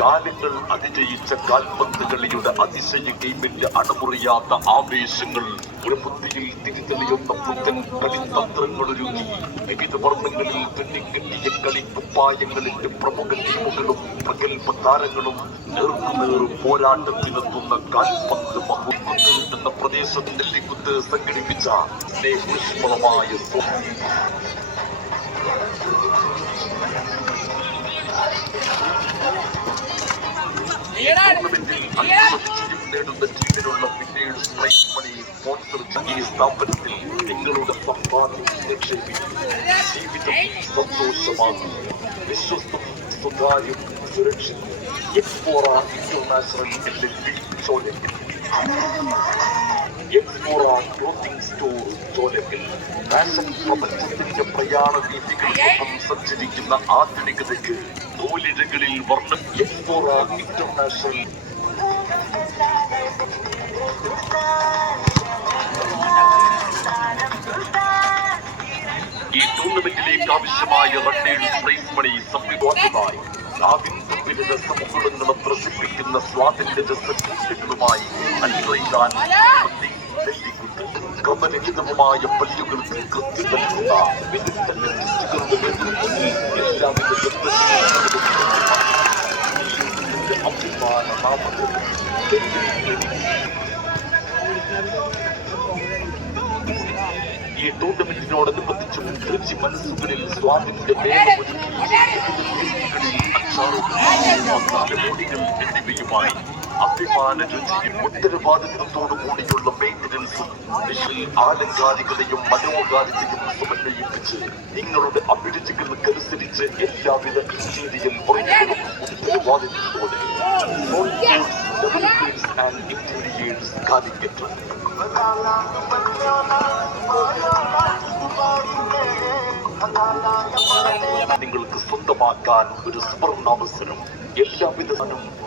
കാലങ്ങൾ അതിജയിച്ച കാൽപന്ത് കളിയുടെ അതിശയ ഗെയിമിന്റെ അണമുറിയാത്ത ആവേശങ്ങൾ പ്രബുദ്ധിയിൽ തിരിതെളിയുന്ന പുത്തൻ കളിതന്ത്രങ്ങളൊരുങ്ങി വിവിധ വർണ്ണങ്ങളിൽ തെന്നിക്കെട്ടിയ കളിക്കുപ്പായങ്ങളിന്റെ പ്രമുഖ ടീമുകളും പ്രഗത്ഭ താരങ്ങളും നേർക്കുനേർ പോരാട്ടത്തിനെത്തുന്ന കാൽപന്ത് മഹോത്സവം എന്ന പ്രദേശത്ത് നെല്ലിക്കുത്ത് സംഘടിപ്പിച്ച സ്നേഹോഷ്മളമായ നേടുന്ന ടീമിനുള്ള പിന്നീട് പ്രൈസ് മണി സ്പോൺസർ ഈ സ്ഥാപനത്തിൽ നിങ്ങളുടെ സമ്പാദ്യം നിക്ഷേപിക്കും. ജീവിതം സന്തോഷമാകും. വിശ്വസ്തം, സുതാര്യം, സുരക്ഷിതം. Expora international Cholakkal, Expora clothing store Cholakkal. Fashion പ്രപഞ്ചത്തിന്റെ പ്രയാണ രീതികൾക്കൊപ്പം സഞ്ചരിക്കുന്ന ആധുനികതയ്ക്ക് തോലിഴകളിൽ വർണ്ണം. എക്സ്പോറ ഇന്റർനാഷണൽ. ഈ ടൂർണമെന്റിലേക്ക് ആവശ്യമായ റണ്ണേഴ്സ് പ്രൈസ് മണി സംവിധാനമായി നാവിന്റെ സമൂഹങ്ങളെ പ്രസിപ്പിക്കുന്ന സ്വാതന്ത്ര്യ സർട്ടിഫിക്കറ്റുകളുമായി അൻവൈദാൻ നെല്ലിക്കുത്ത് ക്രമരഹിതമായ പള്ളികൾക്ക് കൃത്യം നൽകുന്ന വിദഗ്ധ ടെസ്റ്റുകളുടെ നേതൃത്വത്തിൽ എല്ലാവിധ അഭിമാന നാമങ്ങൾ. ഈ ടൂർണമെന്റിനോടനുബന്ധിച്ചും കൃഷി മനസ്സുകളിൽ സ്വാതിന്റെ മേഖലകളിൽ എന്നിവയുമായി അഭിമാന രുചിയും ഉത്തരവാദിത്വത്തോടു കൂടിയുള്ള മെയിന്റനൻസും വിഷൽ ആലങ്കാരികതയും മനോഹാരിതയും സമന്വയിപ്പിച്ച് നിങ്ങളുടെ അഭിരുചികൾക്കനുസരിച്ച് എല്ലാവിധ ഇന്റീരിയൽ വർക്കുകളും ഉത്തരവാദിത്വത്തോടെ ആൻഡ് ഇന്റീരിയേഴ്സ് കാലിക്കറ്റ്. നിങ്ങൾക്ക് സ്വന്തമാക്കാൻ ഒരു സുവർണാവസരം. എല്ലാവിധ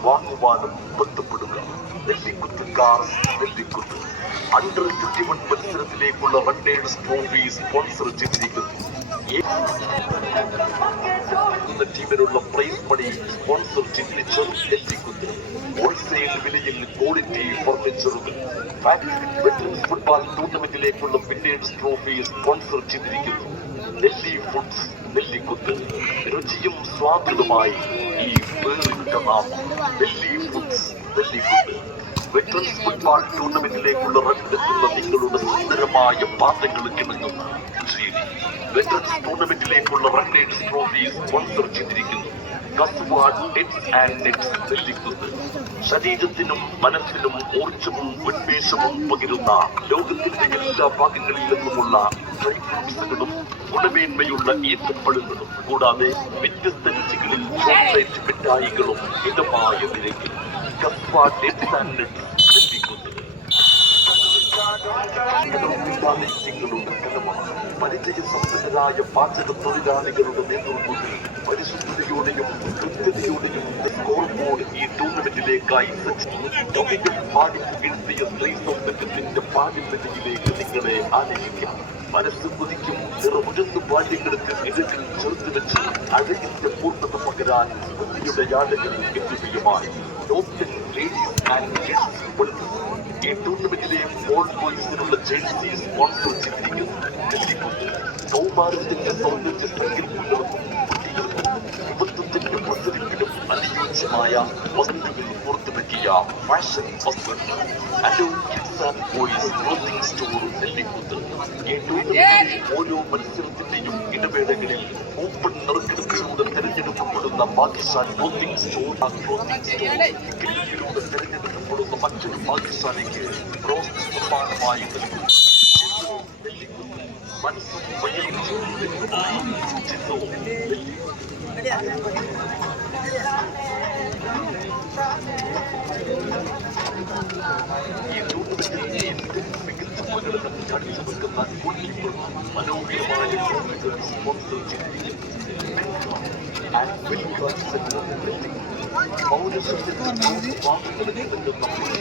വാങ്ങുവാനും ബന്ധപ്പെടുക. നെല്ലിക്കുത്ത് കാർസ്, നെല്ലിക്കുത്ത്. അണ്ടർ 21 മത്സരത്തിലേക്കുള്ള റണ്ണേഴ്സ് ട്രോഫി സ്പോൺസർ ചെയ്തിരിക്കുന്നു. ടീമിനുള്ള പ്രൈസ് മണി സ്പോൺസർ ചെയ്തിരിച്ചു നെല്ലിക്കുത്ത്. ഹോൾസെയിൽ വിലയിൽ ക്വാളിറ്റി ഫർണിച്ചറുകൾ. വെറ്ററൻസ് ഫുട്ബോൾ ടൂർണമെന്റിലേക്കുള്ള വിന്നേഴ്സ് ട്രോഫി സ്പോൺസർ ചെയ്തിരിക്കുന്നു നെല്ലി ഫുഡ്സ്, നെല്ലിക്കുത്ത്. രുചിയും സ്വാദുമായി ഈ വേറിട്ട നാമം നെല്ലി ഫുഡ്സ്, നെല്ലിക്കുത്ത്. വെറ്ററൻസ് ഫുട്ബോൾ ടൂർണമെന്റിലേക്കുള്ള റണ്ണെത്തുന്ന നിങ്ങളുടെ സുന്ദരമായ പാത്രങ്ങൾ കിണങ്ങുന്ന വെറ്ററൻസ് ടൂർണമെന്റിലേക്കുള്ള റണ്ണേഴ്സ് ട്രോഫി സ്പോൺസർ ചെയ്തിരിക്കുന്നു നെല്ലിക്കുത്ത്. ശരീരത്തിനും മനസ്സിനും ഊർജവും ഉന്മേഷവും പകരുന്ന ലോകത്തിന്റെ എല്ലാ ഭാഗങ്ങളിൽ നിന്നുമുള്ള ഡ്രൈ ഫ്രൂട്ട്സുകളും ഗുണമേന്മയുള്ള ഈത്തപ്പഴങ്ങളും കൂടാതെ വ്യത്യസ്ത രുചികളിൽ ചോക്ലേറ്റ് മിഠായികളും മിതമായ നിരക്കിൽ. നെല്ലിക്കുത്ത്. പരിചയസമ്പന്നരായ പാചക തൊഴിലാളികളുടെ നേതൃത്വത്തിൽ പരിശുദ്ധതയോടെയും കൃത്യതയോടെയും സ്കോർ ബോർഡ് ഈ ടൂർണമെന്റിലേക്കായി പാടിപ്പുകഴ്ത്തിയ സ്ത്രീ സൗന്ദര്യത്തിന്റെ പാരമ്പര്യത്തിലേക്ക് നിങ്ങളെ ആനയിക്കാം. മനസ്സ് കുതിക്കും നിറമുഴന്ന് ബാല്യങ്ങൾക്ക് ഇഴകൾ ചേർത്ത് വെച്ച് അഴകിന്റെ പൂർണ്ണത പകരാൻ ബുദ്ധിയുടെ യാതകൾ എന്നിവയുമായി ലേഡീസ് ആൻഡ് കിഡ്സ്. ഈ ടൂർണമെന്റിലെ ബോൾ ബോയ്സിനുള്ള ജേഴ്സി സ്പോൺസർ ചെയ്തിരിക്കുന്നു നെല്ലിക്കുത്ത്. കൗമാരത്തിന്റെ സൗന്ദര്യ സങ്കല്പങ്ങൾക്കും യുവത്വത്തിന്റെ പ്രസരിപ്പിനും അനുയോജ്യമായ വസ്തുക്കൾ പുറത്തുപറ്റിയ ഫാഷൻ വസ്തുക്കൾ hello kids and boys clothing store Nellikuth. ഈ ടൂർണമെന്റിലെ ഓരോ മത്സരത്തിന്റെയും ഇടവേളകളിൽ ഓപ്പൺ നറുക്കെടുപ്പിലൂടെ തെരഞ്ഞെടുക്കപ്പെടുന്ന പാകിസ്ഥാൻ ക്ലോത്തിംഗ് സ്റ്റോർ തെരഞ്ഞെടുക്കപ്പെടുന്ന മറ്റൊരു പാകിസ്ഥാനിക്ക് ബ്രോസ് സമ്മാനമായി നൽകും. മനസ്സും വഴിയും ഈ ടൂർണമെന്റിൽ മികച്ച പ്രകടനം കാഴ്ചവെക്കുന്ന മനോഹരമായ സ്പോൺസർ ചെയ്തിരിക്കുന്നു. പൗരസ്ത്യത്തിന്റെ വാക്കുകളിൽ നിന്ന് നമ്മുടെ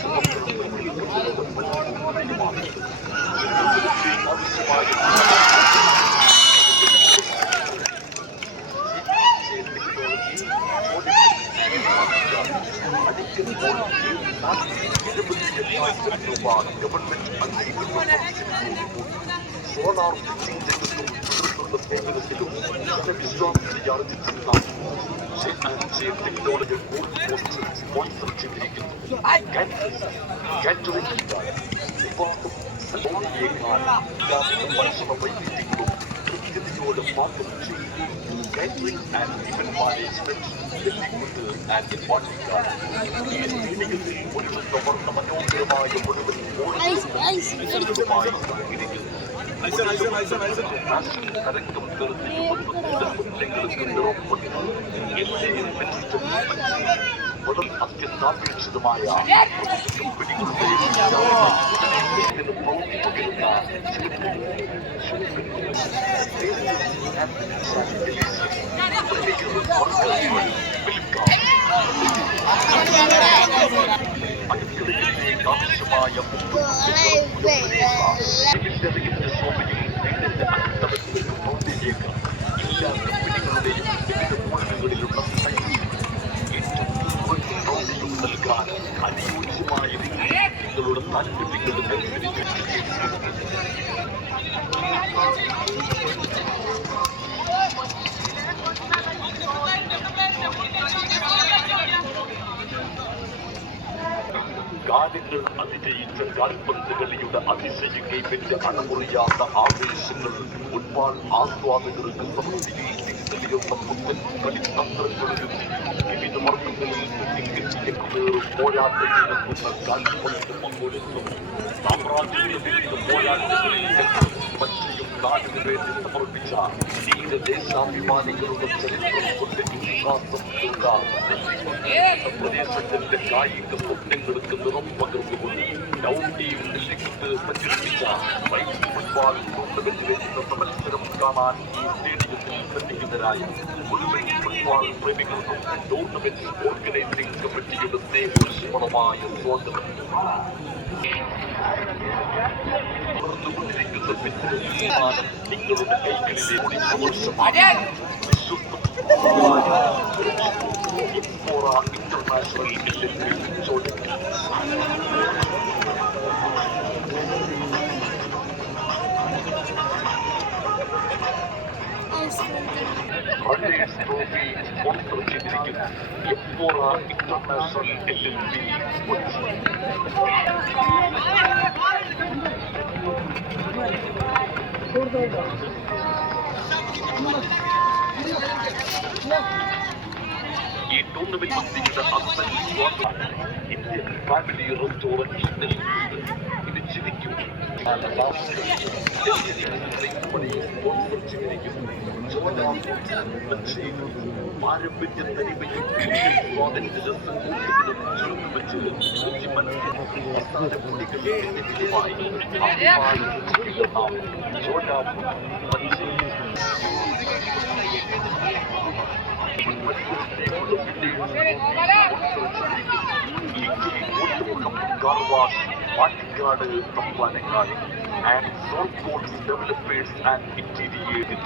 ഗവൺമെന്റ് സോളാർ ഫിറ്റിംഗ് മേഖലയിലും ജനവിശ്വാസത്തെ ആർജിച്ചിരുന്ന ടെക്നോളജി പോസ്റ്റ് സ്പോൺസർ ചെയ്തിരിക്കുന്നു. കാറ്ററിംഗ് വിവാഹം ഭക്ഷണ വൈവിധ്യങ്ങളും കൃത്യതയോടെ മാത്രം ചെയ്യുന്നു. Catering and event management Vellikkund and Pattikkad ഈ ശ്രീനികത്തിൽ മുഴുവൻ വർണ്ണ മനോഹരമായ മുഴുവൻ തരംഗം മുതൽ അത്യന്താപേക്ഷിതമായ അടുക്കളയിലേക്ക് ആവശ്യമായ ഇല്ലാത്ത പിടികളുടെയും വിവിധ മൂലകളിലുള്ള നൽകാൻ അനുയോജ്യമായ നിങ്ങളുടെ താല്പര്യങ്ങളുടെ ഗാനങ്ങൾ അതിജയിച്ച കാൽപന്ത് കളിയുടെ അതിശയ ഗെയിമിന്റെ അണമുറിയാത്ത ആവേശങ്ങൾ ഫുട്ബോൾ ആസ്വാദകർക്ക് സമൃദ്ധിയുള്ള പുത്തൻ കളിത്തന്ത്രങ്ങളിലും വിവിധ വർഗങ്ങളിൽ നിന്നും പോരാട്ടത്തിൽ നിൽക്കുന്ന കാൽപന്ത് പങ്കെടുക്കും സാമ്രാജ്യത്തിന്റെ പോരാട്ടങ്ങളിൽ മറ്റയും നാടിനു വേണ്ടി സമർപ്പിച്ച ദേശാഭിമാനികളുടെ ചരിത്രം കൊണ്ട് വിശ്വാസം പ്രദേശത്തിന്റെ കായിക സ്വപ്നങ്ങൾക്ക് നിറം പകർന്നുകൊണ്ട് ഡൗണ്ടിയിൽ സംഘടിപ്പിച്ച ഫുട്ബോൾ ടൂർണമെന്റ് വെച്ചുള്ള മത്സരം കാണാൻ ഈ സ്റ്റേഡിയത്തിൽ സന്നിഹിതരായ മുഴുവൻ ഫുട്ബോൾ പ്രേമികൾക്കും ടൂർണമെന്റ് ഓർഗനൈസിംഗ് കമ്മിറ്റിയുടെ സ്നേഹോഷ്മളമായ സ്വാഗതം. നിങ്ങളുടെ കൈകളിലെ ഇന്റർനാഷണൽ ചോദ്യം ട്രോഫി സ്പോൺസർ ചെയ്തിരിക്കുന്നു എപ്പോറ ഇന്റർനാഷണൽ LLP കൊച്ചി. ഈ ടൂർണമെന്റ് മത്സരിക്കുന്ന ഇന്ത്യൻ ഫാമിലി റെസ്റ്റോറന്റ് ഇത് ചിരിക്കും സ്പോൺസർ ചെയ്തിരിക്കുന്നു. പാരമ്പര്യ തനിമയും സ്വാതന്ത്ര്യ പാട്ടിക്കാട് തമ്പാനങ്ങാടി ആൻഡ് സോർട്ട്കോട്ട് ഡെവലപ്പേഴ്സ് ആൻഡ് ഇന്റീരിയേഴ്സ്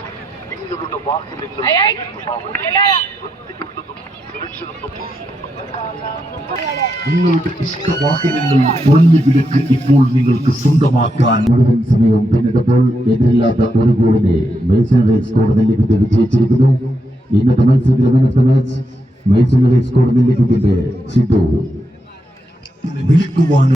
നിങ്ങളുടെ വാഹനങ്ങൾ വൃത്തിയുള്ളതും സുരക്ഷിതത്വവും നിങ്ങളുടെ ഇഷ്ടവാഹനങ്ങൾ കുറഞ്ഞ വിലക്ക് ഇപ്പോൾ നിങ്ങൾക്ക് സ്വന്തമാക്കാൻ മുഴുവൻ സമയവും പിന്നിട്ടപ്പോൾ എതിരില്ലാത്ത ഒരു ഗോളിനെ മേസണറി സ്കോർ നെല്ലിക്കുത്ത് വിജയിച്ചിരിക്കുന്നു. ഇന്നത്തെ മത്സരത്തിലെ മാച്ച് മേസണറി സ്കോർ നെല്ലിക്കുത്തിന്റെ സിദ്ധു വിളിക്കുവാൻ